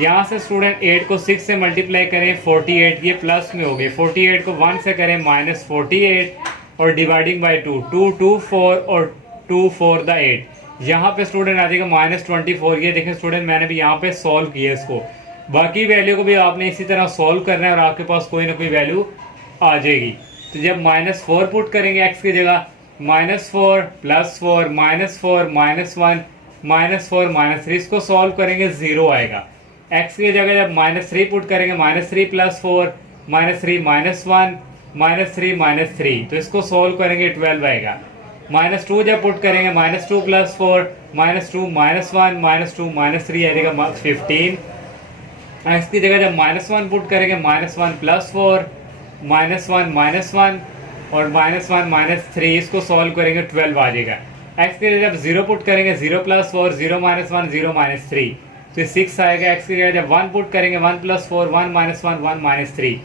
यहाँ से स्टूडेंट 8 को 6 से मल्टीप्लाई करें 48, ये प्लस में हो गए। 48 को 1 से करें -48 और डिवाइडिंग बाय 2, 2 2 4 और 2 4 द 8। यहाँ पे स्टूडेंट आ जाएगा -24। ये देखें स्टूडेंट मैंने भी यहाँ पे सॉल्व किया इसको, बाकी वैल्यू को भी आपने इसी तरह सॉल्व करना है और आपके पास कोई ना कोई वैल्यू आ जाएगी। तो जब -4 पुट करेंगे x की जगह, -4 +4 -4 -1 -4 -3, इसको सॉल्व करेंगे 0 आएगा। x की जगह जब -3 पुट करेंगे, -3 +4 -3 -1 -3 -3, तो इसको सॉल्व करेंगे 12 आएगा। -2 जब पुट करेंगे, -2 +4 -2 -1 -2 -3 आएगा 15। x की जगह जब -1 पुट करेंगे, -1 +4 -1 -1 और -1 -3, इसको सॉल्व करेंगे 12 आ जाएगा। x की जगह जब 0 पुट करेंगे, 0 +4 0 -1 0 -3, तो 6 आएगा। x की जगह जब 1 पुट करेंगे, 1 +4 1 -1 1 -3,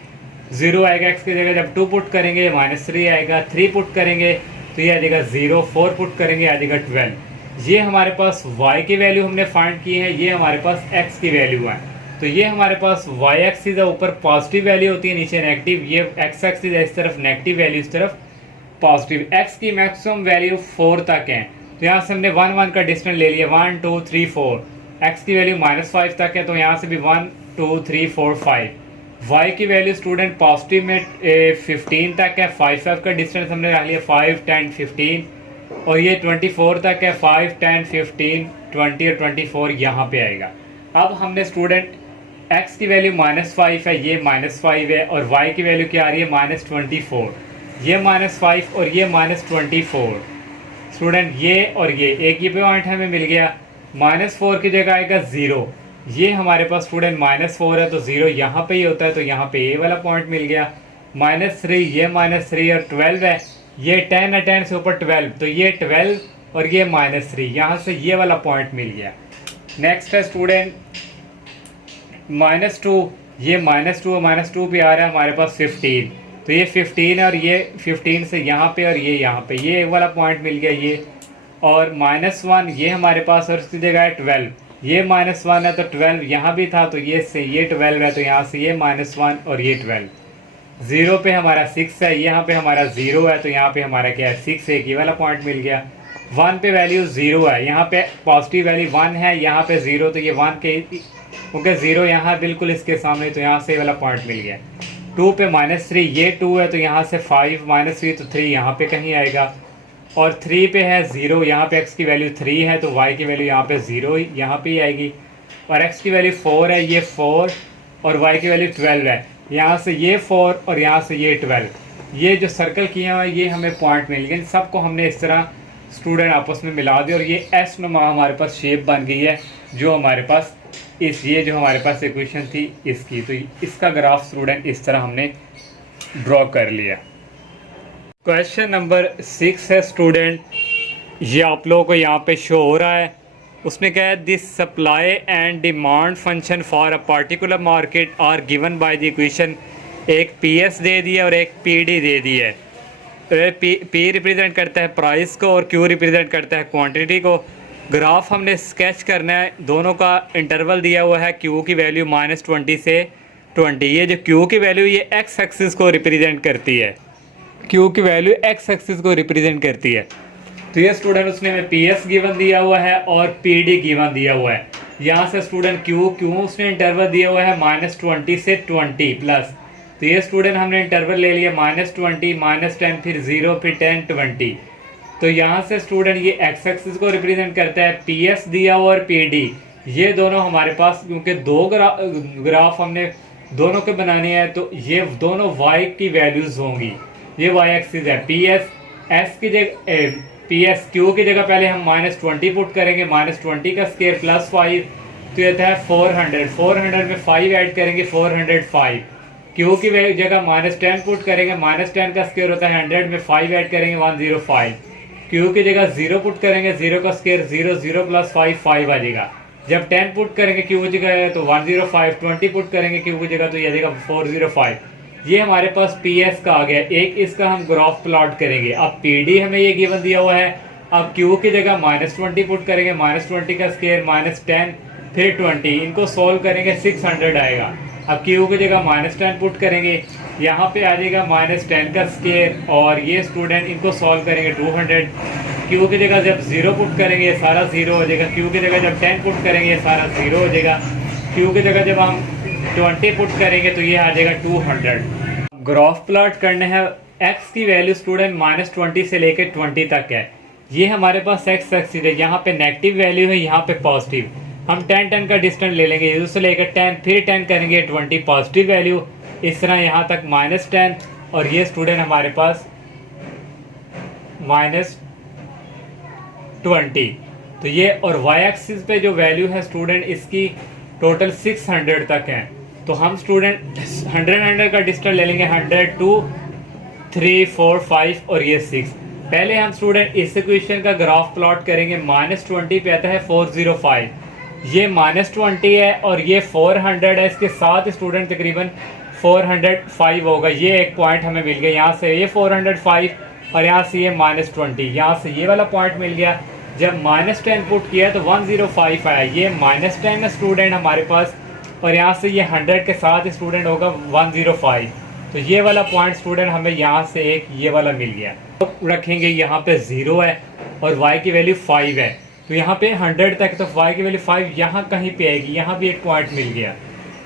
0 आएगा। x की जगह जब 2 पुट करेंगे -3 आएगा। 3 पुट करेंगे तो ये आ जाएगा 0, 4 पुट करेंगे आ जाएगा 12। ये हमारे पास y की वैल्यू हमने फाइंड की है, ये हमारे पास x की वैल्यू है। तो ये हमारे पास y एक्सिस है, ऊपर पॉजिटिव वैल्यू होती है, नीचे नेगेटिव। ये x एक्सिस है, इस तरफ नेगेटिव वैल्यू, इस तरफ पॉजिटिव। x की मैक्सिमम वैल्यू 4 तक है, तो यहाँ से हमने 1 1 का डिस्टेंस ले लिया, 1 2 3 4। x की वैल्यू -5 तक है, तो यहाँ से भी 1 2 3 4 5। y की वैल्यू स्टूडेंट पॉजिटिव में 15 तक है, 5 5 का डिस्टेंस हमने रख लिया, 5 10 15, और ये 24 तक है, 5 10 15 20 और 24 यहाँ पे आएगा। अब हमने स्टूडेंट x की वैल्यू -5 है, ये -5 है, और y की वैल्यू क्या आ रही है -24, ये -5 और ये -24। स्टूडेंट ये और ये एक ये पॉइंट हमें मिल गया, -4 की जगह आएगा 0। ये हमारे पास स्टूडेंट -4 है, तो 0 यहाँ पे ही होता है, तो यहाँ पे ये वाला पॉइंट मिल गया। -3 ये -3 और 12 है, ये 10 है, 10 से ऊपर 12, तो ये 12 और ये -3, यहाँ से ये वाला पॉइंट मिल गया। नेक्स्ट है स्टूडेंट -2, ये -2 पे आ रहा है हमारे पास 15, तो ये 15 और ये 15 से यहाँ पे और ये यहाँ पे, ये एक वाला पॉइंट मिल गया ये, और -1 ये हमारे पास, और उसकी जगह है 12, ये -1 है तो 12 यहाँ भी था, तो ये से ये 12 है, तो यहाँ से ये -1 और ये 12। 0 पे हमारा 6 है, यहाँ पे हमारा 0 है, तो यहाँ पे हमारा क्या है 6, एक ये वाला पॉइंट मिल गया। 1 पे वैल्यू 0 है, यहाँ पे पॉजिटिव वैल्यू 1 है, यहाँ पे 0, तो ये 1 के, क्योंकि 0 यहाँ बिल्कुल इसके सामने, तो यहाँ से ये वाला पॉइंट मिल गया। 2 पे -3 ये 2 है, तो यहाँ से 5 -3 तो 3 यहाँ पे कहीं आएगा, और 3 पे है 0, यहाँ पे x की वैल्यू 3 है, तो y की वैल्यू यहाँ पे 0 यहाँ पे ही आएगी, और x की वैल्यू 4 है, ये 4, और y की वैल्यू 12 है, यहाँ से ये 4 और यहाँ से ये 12, ये जो सर्कल किया हुआ है ये हमें पॉइंट मिल गए। सबको हमने इस तरह स्टूडेंट आपस में मिला दिया, और ये एस नुमा हमारे पास शेप बन गई है, जो हमारे पास ये जो हमारे पास इक्वेशन थी इसकी, तो इसका ग्राफ स्टूडेंट इस तरह हमने ड्रॉ कर लिया। क्वेश्चन नंबर 6 है स्टूडेंट, ये आप लोगों को यहाँ पे शो हो रहा है। उसमें क्या है, this supply and demand function for a particular market are given by the equation. एक PS दे दिया और एक PD दे दी है। तो P रिप्रेजेंट करता है प्राइस को और Q रिप्रेजेंट करता है क्वांटिटी को। ग्राफ हमने स्केच करना है, दोनों का इंटरवल दिया हुआ है, Q की वैल्यू -20 से 20। ये जो Q की वैल्यू ये x एक्सिस को रिप्रेजेंट करती है, Q की वैल्यू x एक्सिस को रिप्रेजेंट करती है। तो ये स्टूडेंट उसने में PS गिवन दिया हुआ है और PD गिवन दिया हुआ है। यहाँ से स्टूडेंट Q उसने इंटरवल दिया हुआ है -20 से 20 प्लस। तो ये स्टूडेंट हमने इंटरवल ले लिया -20 -10 फिर 0 फिर 10 20। तो यहाँ से स्टूडेंट ये x एक्सिस को रिप्रेजेंट करता है, PS दिया हुआ और PD, ये दोनों हमारे पास, क्योंकि दो ग्राफ हमने दोनों के बनाने हैं, तो ये दोनों y की वैल्यूज होंगी। ये y एक्सिस है, PS की जगह PS Q की जगह पहले हम -20 पुट करेंगे, -20 का स्क्वायर +5, तो ये था 400, 400 में 5 ऐड करेंगे 405। Q की जगह -10 पुट करेंगे, -10 का स्क्वायर होता है 100 में 5 ऐड करेंगे 105। Q की जगह 0 पुट करेंगे, 0 का स्क्वायर 0, 0 + 5 5 आ जाएगा। जब 10 पुट करेंगे Q की जगह तो 105, 20 पुट करेंगे Q की जगह तो ये आ जाएगा 405। ये हमारे पास PS का आ गया। एक इसका हम ग्राफ प्लॉट करेंगे। अब PD हमें ये गिवन दिया हुआ है। अब Q की जगह -20 पुट करेंगे, -20 का स्क्वायर -10 फिर 20, इनको सोल्व करेंगे 600 आएगा। अब Q की जगह -10 पुट करेंगे, यहाँ पे आ जाएगा -10 का स्क्वायर, और ये स्टूडेंट इनको सॉल्व करेंगे 200। Q की जगह जब 0 पुट करेंगे ये सारा 0 हो जाएगा। Q की जगह जब 10 पुट करेंगे ये सारा 0 हो जाएगा। Q की जगह जब हम 20 पुट करेंगे तो ये आ जाएगा 200। ग्राफ प्लॉट करना है। x की वैल्यू स्टूडेंट -20 से लेकर 20 तक है। ये हमारे पास x एक्सिस है, यहाँ पे नेगेटिव वैल्यू है, यहाँ पे पॉजिटिव। हम 10 का डिस्टेंस ले लेंगे, उससे लेकर 10 फिर 10 करेंगे 20 पॉजिटिव वैल्यू, इस तरह यहाँ तक -10, और ये स्टूडेंट हमारे पास -20। तो ये और y एक्सिस पे जो वैल्यू है स्टूडेंट इसकी टोटल 600 तक है। तो हम स्टूडेंट 100 का डिस्टेंस ले लेंगे, 100 2 3 4 5 और ये 6। पहले हम स्टूडेंट इस इक्वेशन का ग्राफ प्लॉट करेंगे। -20 पे आता है 405, ये -20 है और ये 400 है, इसके साथ स्टूडेंट तकरीबन 405 होगा। ये एक पॉइंट हमें मिल गया, यहाँ से ये 405 और यहाँ से ये -20, यहाँ से ये वाला पॉइंट मिल गया। जब -10 पुट किया तो 105 आया। ये -10 स्टूडेंट हमारे पास, और यहाँ से ये 100 के साथ स्टूडेंट होगा 105। तो ये वाला पॉइंट स्टूडेंट हमें यहाँ से एक ये वाला मिल गया। तो रखेंगे यहाँ पे 0 है और y की वैल्यू 5 है, तो यहाँ पे 100 तक, तो y की वैल्यू 5 यहाँ कहीं पे आएगी। यहाँ भी एक पॉइंट मिल गया।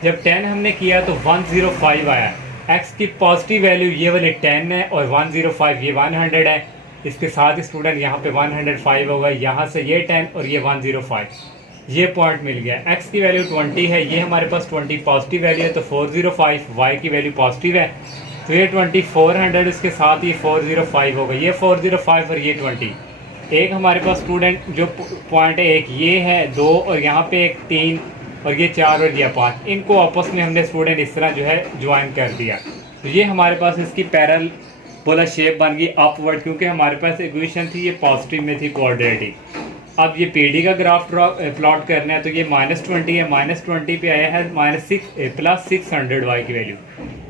जब 10 हमने किया तो 105 आया। x की पॉजिटिव वैल्यू ये वाली 10 है और 105 ये 100 है, इसके साथ स्टूडेंट यहाँ पे 105 होगा। यहाँ से ये 10 और ये 105, ये पॉइंट मिल गया। x की वैल्यू 20 है, ये हमारे पास 20 पॉजिटिव वैल्यू है, तो 405। y की वैल्यू पॉजिटिव है तो ये 20 400, इसके साथ ही 405 होगा। ये 405 और ये 20। एक हमारे पास स्टूडेंट जो पॉइंट है, एक ये है 2 और यहाँ पे एक 3 और ये 4 और ये 5, इनको आपस में हमने स्टूडेंट इस तरह जो है ज्वाइन कर दिया। तो ये हमारे पास इसकी पैरेलल शेप बन गई अपवर्ड, क्योंकि हमारे पास इक्वेशन थी ये पॉजिटिव में थी क्वाड्रेटिक। अब ये PD का ग्राफ प्लॉट करना है, तो ये -20 है, -20 पे आया है +600 y की वैल्यू।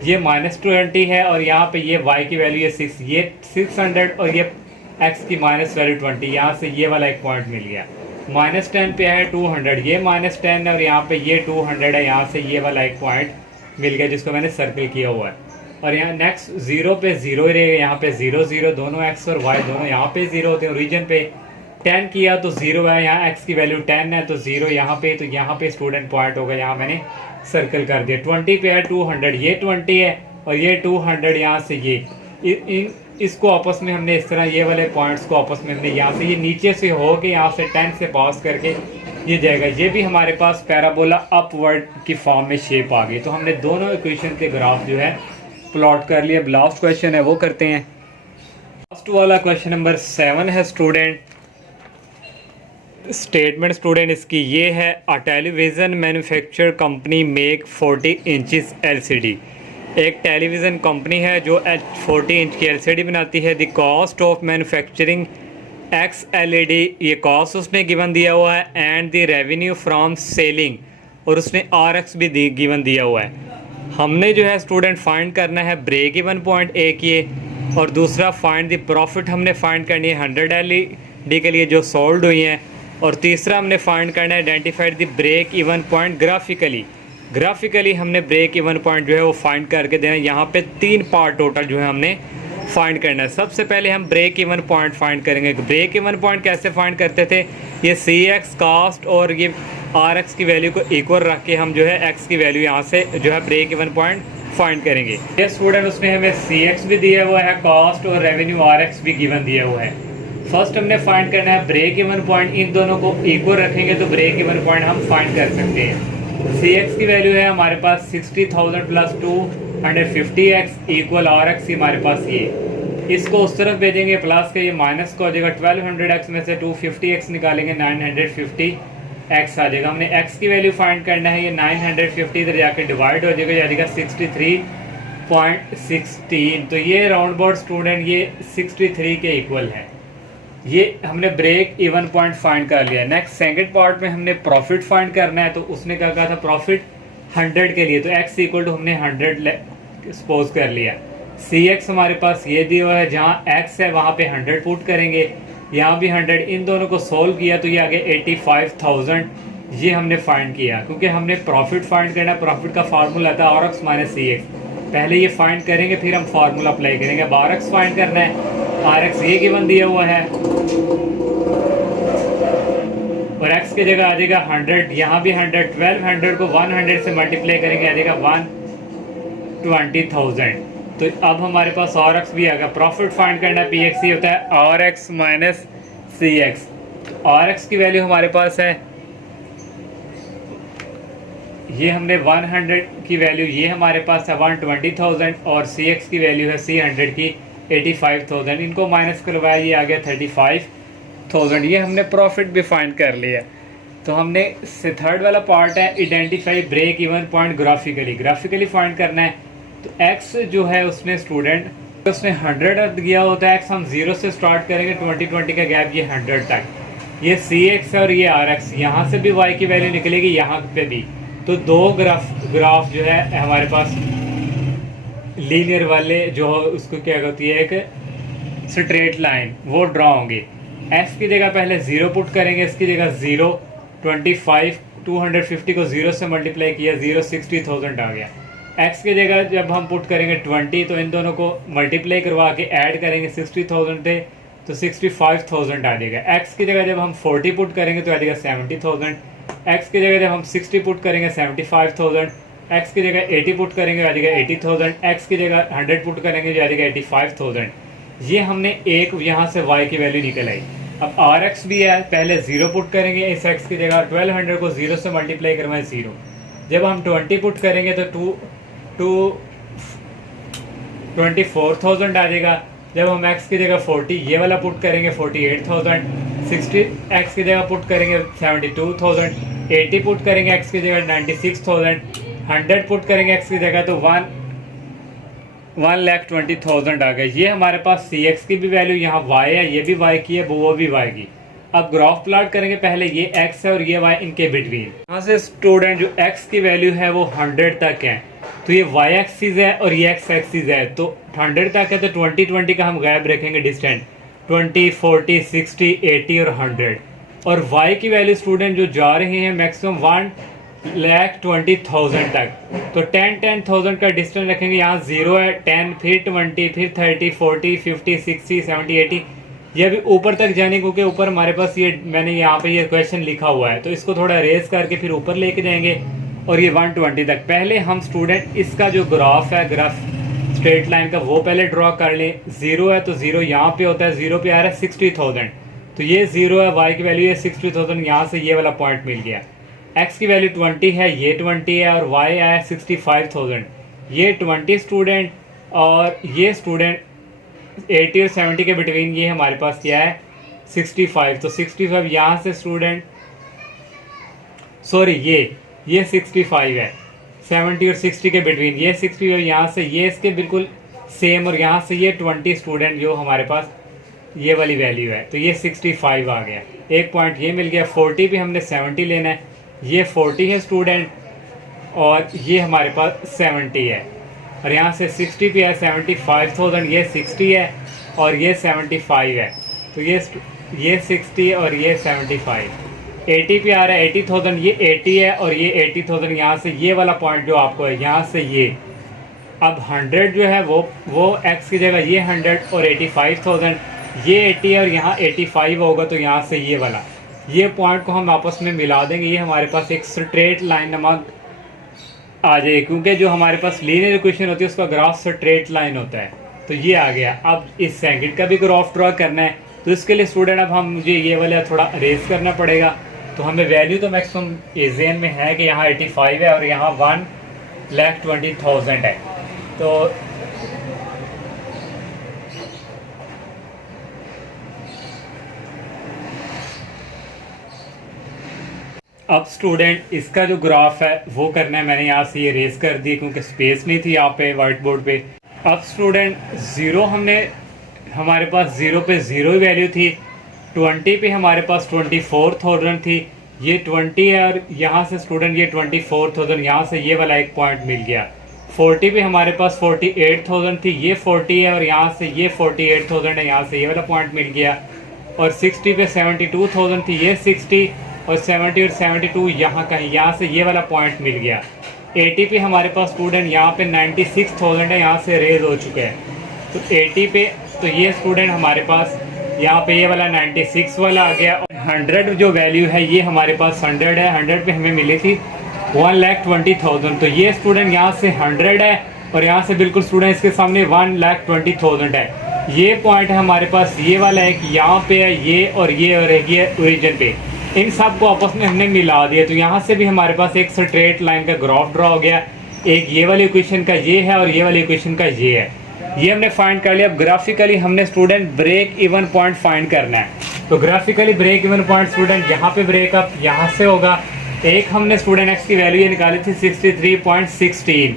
ये -20 है और यहाँ पे ये y की वैल्यू है 6, ये 600 और ये x की -20, यहाँ से ये वाला एक पॉइंट मिल गया। -10 पे है 200, ये -10 है और यहाँ पे ये 200 है, यहाँ से ये वाला एक पॉइंट मिल गया जिसको मैंने सर्कल किया हुआ है। और यहाँ नेक्स्ट 0 पे 0 रहेगा, यहाँ पे 0 0, दोनों x और y दोनों यहाँ पे 0 होते हैं। ओरिजिन पे 10 किया तो 0 है, यहाँ x की वैल्यू 10 है तो 0 यहाँ पे, तो यहाँ पे स्टूडेंट पॉइंट होगा, यहाँ मैंने सर्कल कर दिया। 20 पे है 200, ये 20 है और ये 200, यहाँ से ये इसको आपस में हमने इस तरह ये वाले पॉइंट्स को आपस में हमने यहाँ से ये नीचे से हो के यहाँ से 10 से पास करके ये जाएगा। ये भी हमारे पास पैराबोला अपवर्ड की फॉर्म में शेप आ गई। तो हमने दोनों इक्वेशन के ग्राफ जो है प्लॉट कर लिया। अब लास्ट क्वेश्चन है वो करते हैं। लास्ट वाला क्वेश्चन नंबर 7 है स्टूडेंट। स्टेटमेंट स्टूडेंट इसकी ये है, अ television manufacture company make 40 inches LCD। एक टेलीविज़न कंपनी है जो 40 इंच की LCD बनाती है। The cost of manufacturing XLED, ये कॉस्ट उसने गिवन दिया हुआ है, and the revenue from selling, और उसने RX भी गिवन दिया हुआ है। हमने जो है स्टूडेंट फाइंड करना है ब्रेक इवन पॉइंट एक ये, और दूसरा फाइंड द प्रॉफिट हमने फाइंड करनी है 100 LED के लिए जो सोल्ड हुई हैं, और तीसरा हमने फाइंड करना है identified the break even point graphically हमने ब्रेक इवन पॉइंट जो है वो फाइंड करके देना। यहाँ पे 3 पार्ट टोटल जो है हमने फाइंड करना है। सबसे पहले हम ब्रेक इवन पॉइंट फाइंड करेंगे। ब्रेक इवन पॉइंट कैसे फाइंड करते थे, ये CX कास्ट और ये RX की वैल्यू को इक्वल रख के हम जो है X की वैल्यू यहाँ से जो है ब्रेक इवन पॉइंट फाइंड करेंगे। ये स्टूडेंट उसने हमें CX भी दिया हुआ है, कास्ट और रेवेन्यू RX भी गिवन दिया हुआ है। फर्स्ट हमने फाइंड करना है ब्रेक इवन पॉइंट, इन दोनों को इक्वल रखेंगे तो ब्रेक इवन पॉइंट हम फाइंड कर सकते हैं। CX की वैल्यू है हमारे पास 60,000 प्लस 250x इक्वल RX की हमारे पास ये, इसको उस तरफ भेजेंगे प्लस के, ये माइनस का हो जाएगा। 1200x में से 250x निकालेंगे 950x आ जाएगा। हमने x की वैल्यू फाइंड करना है, ये 950 इधर जाके डिवाइड हो जाएगा, जाएगा 63.16। तो ये राउंड अबाउट स्टूडेंट ये 63 के इक्वल है। ये हमने ब्रेक इवन पॉइंट फाइंड कर लिया। नेक्स्ट सेकंड पार्ट में हमने प्रॉफिट फाइंड करना है। तो उसने क्या कहा था, प्रॉफिट 100 के लिए, तो x इक्वल टू हमने 100 सपोज कर लिया। CX हमारे पास ये दिया हुआ है, जहाँ x है वहाँ पे 100 पुट करेंगे, यहाँ भी 100, इन दोनों को सोल्व किया तो ये आगे 85,000 ये हमने फाइंड किया। क्योंकि हमने प्रॉफिट फाइंड करना, प्रॉफिट का फार्मूला था RX माइनस CX। पहले ये फाइंड करेंगे फिर हम फार्मूला अप्लाई करेंगे। अब RX फाइंड करना है, RX ये गिवन दिया हुआ है और x की जगह आ जाएगा 100, यहाँ भी 100, 1200 को 100 से मल्टीप्लाई करेंगे आ जाएगा 120,000। तो अब हमारे पास RX भी आ गया। प्रॉफिट फाइंड करना PX ही होता है RX माइनस CX। RX की वैल्यू हमारे पास है, ये हमने 100 की वैल्यू ये हमारे पास है 120,000 और CX की वैल्यू है 300 की 85,000। इनको माइनस करवाया, ये आ गया 35,000। ये हमने प्रॉफिट भी फाइंड कर लिया। तो हमने थर्ड वाला पार्ट है identify break even point graphically find करना है। तो x जो है उसने स्टूडेंट उसने 100 दिया होता है। x हम 0 से स्टार्ट करेंगे, 20 का गैप ये 100 तक, ये CX और ये RX, यहाँ से भी y की वैल्यू निकलेगी, यहाँ पे भी। तो दो ग्राफ जो है हमारे पास लीनियर वाले जो उसको क्या होती है, एक स्ट्रेट लाइन वो ड्रॉ होंगे। x की जगह पहले 0 पुट करेंगे, इसकी जगह 0, 25, 250 को 0 से मल्टीप्लाई किया, 0 60,000 आ गया। x की जगह जब हम पुट करेंगे 20, तो इन दोनों को मल्टीप्लाई करवा के ऐड करेंगे, 60,000 थे तो 65,000 आ जाएगा। x की जगह जब हम 40 पुट करेंगे तो आ जाएगा 70,000। x की जगह जब हम 60 पुट करेंगे 75,000। x की जगह 80 पुट करेंगे आ जाएगा 80,000। x की जगह 100 पुट करेंगे जो आ जाएगा 85,000। ये हमने एक यहाँ से y की वैल्यू निकल आई। अब RX भी है, पहले 0 पुट करेंगे इस x की जगह, 1200 को 0 से मल्टीप्लाई करवाएं 0। जब हम 20 पुट करेंगे तो 24,000 आ जाएगा। जब हम x की जगह 40 ये वाला पुट करेंगे 48,000। 60 x की जगह पुट करेंगे 72,000। 80 पुट करेंगे x की जगह 96,000। 100 पुट करेंगे x की जगह तो 1,20,000 आ गए। ये हमारे पास CX की भी वैल्यू यहाँ y है, ये भी y की है, वो भी y की। अब ग्राफ प्लॉट करेंगे, पहले ये x है और ये y इनके बिटवीन। यहाँ से स्टूडेंट जो x की वैल्यू है वो 100 तक है, तो ये y एक्सिस है और ये x एक्सिस है, तो 100 तक है तो 20 का हम गैप रखेंगे डिस्टेंस, 20, 40, 60, 80 और 100। और y की वैल्यू स्टूडेंट जो जा रहे हैं मैक्सिमम 1,20,000 तक, तो 10,000 का डिस्टेंस रखेंगे। यहाँ 0 है, 10, फिर 20, फिर 30, 40, 50, 60, 70, 80, ये अभी ऊपर तक जाने, क्योंकि ऊपर हमारे पास ये मैंने यहाँ पे ये क्वेश्चन लिखा हुआ है, तो इसको थोड़ा रेस करके फिर ऊपर लेके जाएंगे और ये 120 तक। पहले हम स्टूडेंट इसका जो ग्राफ है, ग्राफ स्ट्रेट लाइन का, वो पहले ड्रॉ कर लें। 0 है तो 0 यहाँ पे होता है, 0 पे आ रहा है 60,000, तो ये 0 है, y की वैल्यू है 60,000, यहाँ से ये वाला पॉइंट मिल गया। x की वैल्यू 20 है, ये 20 है, और y आया 65,000, ये 20 स्टूडेंट, और ये स्टूडेंट 80 और 70 के बिटवीन ये हमारे पास क्या है 65, तो 65 यहाँ से स्टूडेंट, सॉरी ये 65 है, 70 और 60 के बिटवीन ये 65, यहाँ से ये इसके बिल्कुल सेम, और यहाँ से ये 20 स्टूडेंट जो हमारे पास ये वाली वैल्यू है, तो ये 65 आ गया, एक पॉइंट ये मिल गया। 40 पे हमने 70 लेना है, ये 40 है स्टूडेंट, और ये हमारे पास 70 है, और यहाँ से 60 पे है 75,000, ये 60 है और ये 75 है, तो ये 60 और ये 75, 80 पे आ रहा है 80,000, ये 80 है और ये 80,000, यहाँ से ये वाला पॉइंट जो आपको है, यहाँ से ये अब 100 जो है वो x की जगह ये 100 और 85,000, ये 80 है और यहाँ 85 होगा, तो यहाँ से ये वाला ये पॉइंट को हम आपस में मिला देंगे, ये हमारे पास एक स्ट्रेट लाइन नमक आ जाए, क्योंकि जो हमारे पास लीनियर इक्वेशन होती है उसका ग्राफ स्ट्रेट लाइन होता है, तो ये आ गया। अब इस सेकंड का भी ग्राफ ड्रॉ करना है, तो इसके लिए स्टूडेंट अब मुझे ये वाला थोड़ा रेस करना पड़ेगा, तो हमें वैल्यू तो मैक्सिमम एजेन में है कि यहाँ 85 है और यहाँ 1,20,000 है, तो अब स्टूडेंट इसका जो ग्राफ है वो करना है। मैंने यहाँ से ये रेस कर दी क्योंकि स्पेस नहीं थी यहाँ पे व्हाइट बोर्ड पे। अब स्टूडेंट 0 हमारे पास 0 पे 0 ही वैल्यू थी, 20 पे हमारे पास 24,000 थी, ये 20 है और यहाँ से स्टूडेंट ये 24,000, यहाँ से ये वाला एक पॉइंट मिल गया। 40 पे हमारे पास 48,000 थी, ये 40 है और यहाँ से ये 48,000 है, यहाँ से ये वाला पॉइंट मिल गया। और 60 पे 72,000 थी, ये 60 और 70 और 72 यहाँ कहीं, यहाँ से ये वाला पॉइंट मिल गया। 80 पे हमारे पास स्टूडेंट यहाँ पे 96,000 है, यहाँ से रेज हो चुके हैं, तो 80 पे तो ये स्टूडेंट हमारे पास यहाँ पे ये वाला 96 वाला आ गया। और 100 जो वैल्यू है ये हमारे पास 100 है, 100 पे हमें मिली थी 1,20,000, तो ये स्टूडेंट यहाँ से 100 है और यहाँ से बिल्कुल स्टूडेंट इसके सामने 1,20,000 है। ये पॉइंट है हमारे पास, ये वाला एक यहाँ पे है, ये और एक ये ओरिजिन पे, इन सब को आपस में हमने मिला दिया, तो यहाँ से भी हमारे पास एक स्ट्रेट लाइन का ग्राफ ड्रॉ हो गया। एक ये वाली इक्वेशन का ये है और ये वाली इक्वेशन का ये है, ये हमने फाइंड कर लिया। अब ग्राफिकली हमने student break even point find करना है, तो graphically break even point student यहाँ पे ब्रेकअप यहाँ से होगा। एक हमने स्टूडेंट एक्स की वैल्यू ये निकाली थी 63.16,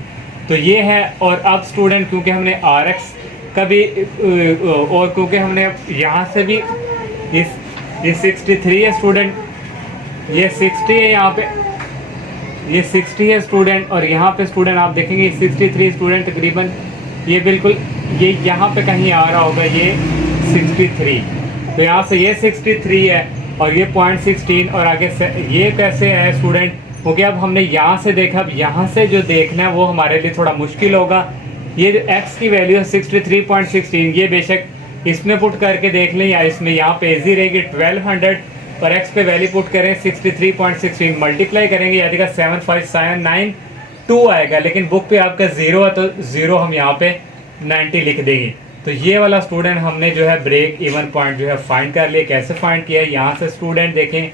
तो ये है। और अब स्टूडेंट क्योंकि हमने आर एक्स का भी और क्योंकि हमने यहाँ से भी ये 63 है स्टूडेंट, ये 60 है, यहाँ पे ये 60 है स्टूडेंट, और यहाँ पे स्टूडेंट आप देखेंगे 63 स्टूडेंट तकरीबन ये बिल्कुल ये यहाँ पे कहीं आ रहा होगा ये 63, तो यहाँ से ये 63 है और ये 0.16 और आगे से ये कैसे है स्टूडेंट, क्योंकि अब हमने यहाँ से देखा, अब यहाँ से जो देखना है वो हमारे लिए थोड़ा मुश्किल होगा। ये जो x की वैल्यू है 63.16, ये बेशक इसमें पुट करके देख लें या इसमें यहाँ पे इजी रहेगी 1200 पर x पे वैल्यू पुट करें 63.16 मल्टीप्लाई करेंगे यानी का 75792 आएगा, लेकिन बुक पे आपका 0 है तो 0 हम यहाँ पे 90 लिख देंगे। तो ये वाला स्टूडेंट हमने जो है ब्रेक इवन पॉइंट जो है फाइंड कर लिया। कैसे फाइंड किया है, यहाँ से स्टूडेंट देखें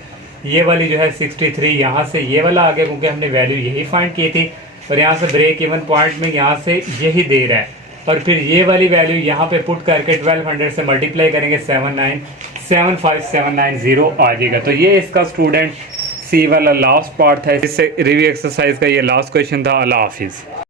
ये वाली जो है 63, यहाँ से ये वाला आ गया क्योंकि हमने वैल्यू यही फाइंड की थी, और यहाँ से ब्रेक इवन पॉइंट में यहाँ से यही दे रहा है, और फिर ये वाली वैल्यू यहाँ पे पुट करके 1200 से मल्टीप्लाई करेंगे 7575790 आ जाएगा। तो ये इसका स्टूडेंट सी वाला लास्ट पार्ट था। इससे रिव्यू एक्सरसाइज का ये लास्ट क्वेश्चन था। अल्लाह हाफिज़।